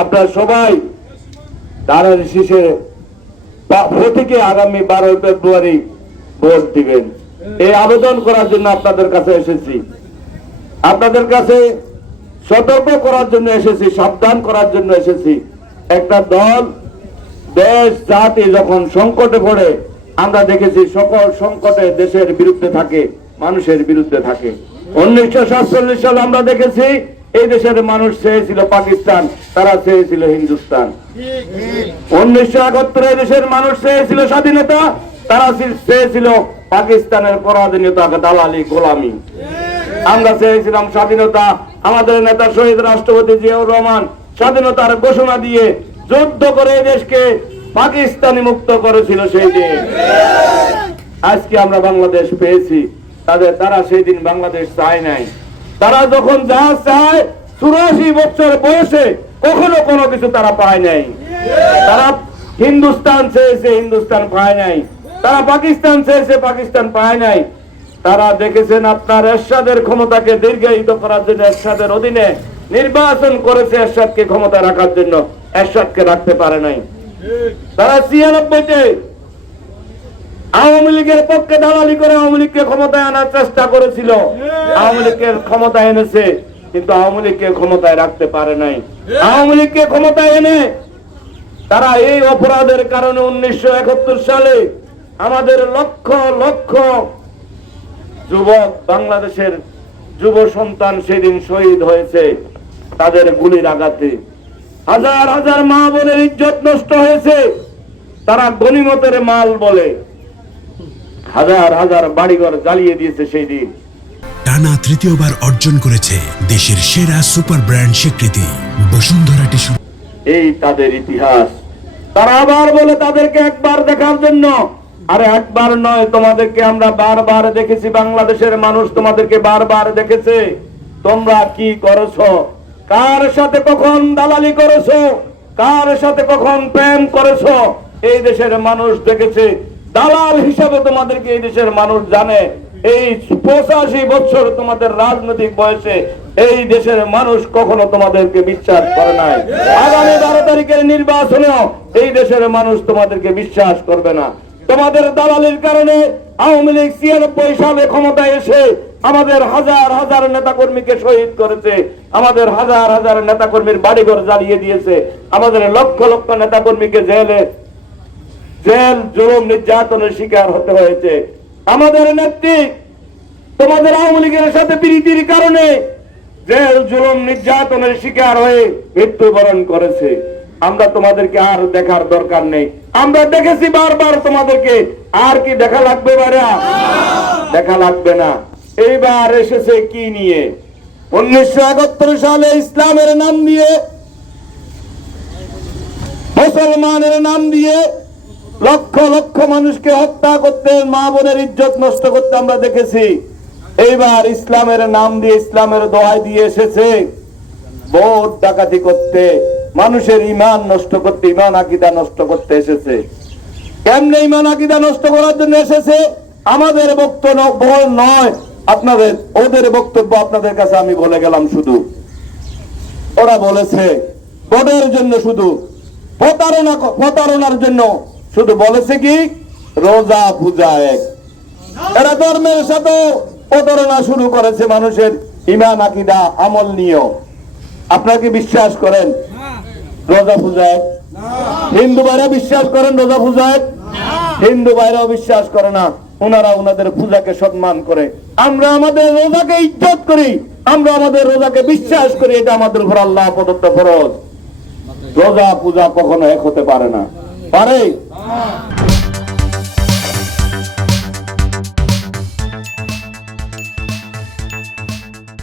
আপনারা সবাই তার শেষে প্রতীকে আগামী 12 ফেব্রুয়ারি ভোট দিবেন, এই আবেদন করার জন্য আপনাদের কাছে এসেছি। আপনাদের কাছে সতর্ক করার জন্য এসেছি, সাবধান করার জন্য এসেছি। একটা দল, দেশ, জাতি যখন সংকটে পড়ে, আমরা দেখেছি সকল সংকটে দেশের বিরুদ্ধে থাকে, মানুষের বিরুদ্ধে থাকে। 1947 সালে আমরা দেখেছি এই দেশের মানুষ চেয়েছিল পাকিস্তান, তারা চেয়েছিল হিন্দুস্তান। 1971 দেশের মানুষ চেয়েছিল স্বাধীনতা, তারা চেয়েছিল পাকিস্তানের পরাধীনতা, দালালি, গোলামি। আমরা চেয়েছিলাম স্বাধীনতা। আমাদের নেতা শহীদ রাষ্ট্রপতি জিয়াউর রহমান স্বাধীনতার ঘোষণা দিয়ে যুদ্ধ করে দেশকে পাকিস্তানি মুক্ত করেছিল সেই দিন। আজকে আমরা বাংলাদেশ পেয়েছি, তারা সেই দিন বাংলাদেশ চায় নাই। তারা যখন যা চায় 84 বছর বয়সে কখনো কোনো কিছু তারা পায় নাই। তারা হিন্দুস্তান চেয়েছে, হিন্দুস্তান পায় নাই। তারা পাকিস্তান চেয়েছে, পাকিস্তান পায় নাই। তারা দেখেছেন আপনার এরশাদের ক্ষমতাকে দীর্ঘায়িত করার জন্য এরশাদের অধীনে নির্বাচন করেছে, এরশাদকে ক্ষমতা রাখার জন্য, এরশাদকে রাখতে পারে নাই। তারা 96-তে আওয়ামী লীগের পক্ষে দালালি করে আওয়ামী লীগকে ক্ষমতায় আনার চেষ্টা করেছিল। আওয়ামী লীগকে ক্ষমতায় এনেছে, কিন্তু আওয়ামী লীগকে ক্ষমতায় রাখতে পারে নাই। আওয়ামী লীগকে ক্ষমতায় এনে তারা এই অপরাধের কারণে 1971 সালে আমাদের লক্ষ লক্ষ যুবক, বাংলাদেশের যুব সন্তান সেদিন শহীদ হয়েছে তাদের গুলির আঘাতে। হাজার হাজার মা বোনের ইজ্জত নষ্ট হয়েছে, তারা গনিমতের মাল বলে হাজার হাজার বাড়িঘর জ্বালিয়ে দিয়েছে সেই দিন। টানা তৃতীয়বার অর্জন করেছে দেশের সেরা সুপার ব্র্যান্ড স্বীকৃতি বসুন্ধরা টিস্যু। এই তাদের ইতিহাস। তারা আবার বলে তাদেরকে একবার দেখার জন্য। আরে একবার নয়, তোমাদেরকে আমরা বারবার দেখেছি। বাংলাদেশের মানুষ তোমাদেরকে বারবার দেখেছে। তোমরা কি করেছো, কার সাথে কখন দালালি করেছো, কার সাথে কখন প্রেম করেছো, এই দেশের মানুষ দেখেছে। দালাল হিসাবে তোমাদেরকে এই দেশের মানুষ জানে। এই 85 বছর তোমাদের রাজনৈতিক বয়সে এই দেশের মানুষ কখনো তোমাদেরকে বিশ্বাস করে নাই। আগামী 12 তারিখের নির্বাচনেও এই দেশের মানুষ তোমাদেরকে বিশ্বাস করবে না। তোমাদের দালালির কারণে আওয়ামী লীগ 96 সালে ক্ষমতায় এসে আমাদের হাজার হাজার নেতাকর্মীকে শহীদ করেছে, আমাদের হাজার হাজার নেতাকর্মীর বাড়িঘর জ্বালিয়ে দিয়েছে, আমাদের লক্ষ লক্ষ নেতাকর্মীকে জেল জুলুম নির্যাতনের শিকার হতে হয়েছে। আমাদের নেত্রী তোমাদের আওয়ামী লীগের সাথে প্রীতির কারণে জেল জুলুম নির্যাতনের শিকার হয়ে মৃত্যুবরণ করেছে। আমরা তোমাদেরকে আর দেখার দরকার নেই, আমরা দেখেছি বারবার তোমাদেরকে। আর কি দেখা লাগবে? দেখা লাগবে না। এইবার এসেছে কি নিয়ে? 1971 সালে ইসলামের নাম দিয়ে, মুসলমানের নাম দিয়ে লক্ষ লক্ষ মানুষকে হত্যা করতে, মা বোনের ইজ্জত নষ্ট করতে আমরা দেখেছি। এইবার ইসলামের নাম দিয়ে, ইসলামের দোহাই দিয়ে এসেছে ভোট ডাকাতি করতে, মানুষের ঈমান নষ্ট করতে, ঈমান আকীদা নষ্ট করতে এসেছে। কেমনে ঈমান আকীদা নষ্ট করার জন্য এসেছে? আমাদের বক্তব্য নয়, আপনাদের ওদের বক্তব্য আপনাদের কাছে আমি বলে গেলাম। শুধু ওরা বলেছে ভোটের জন্য, শুধু প্রতারণার জন্য শুধু বলেছে কি রোজা পূজা এক। এরা ধর্মের সাথে প্রতারণা শুরু করেছে মানুষের ঈমান আকীদা আমল নিয়ে। আপনারা কি বিশ্বাস করেন রোজা পূজা এক? হিন্দু ভাইরা বিশ্বাস করেন রোজা পূজা এক? হিন্দু ভাইরাও বিশ্বাস করে না। ওনারা ওনাদের পূজাকে সম্মান করে, আমরা আমাদের রোজাকে ইজ্জত করি, আমরা আমাদের রোজাকে বিশ্বাস করি। এটা আমাদের উপর আল্লাহ প্রদত্ত ফরজ। রোজা পূজা কখনো এক হতে পারে না। পারে?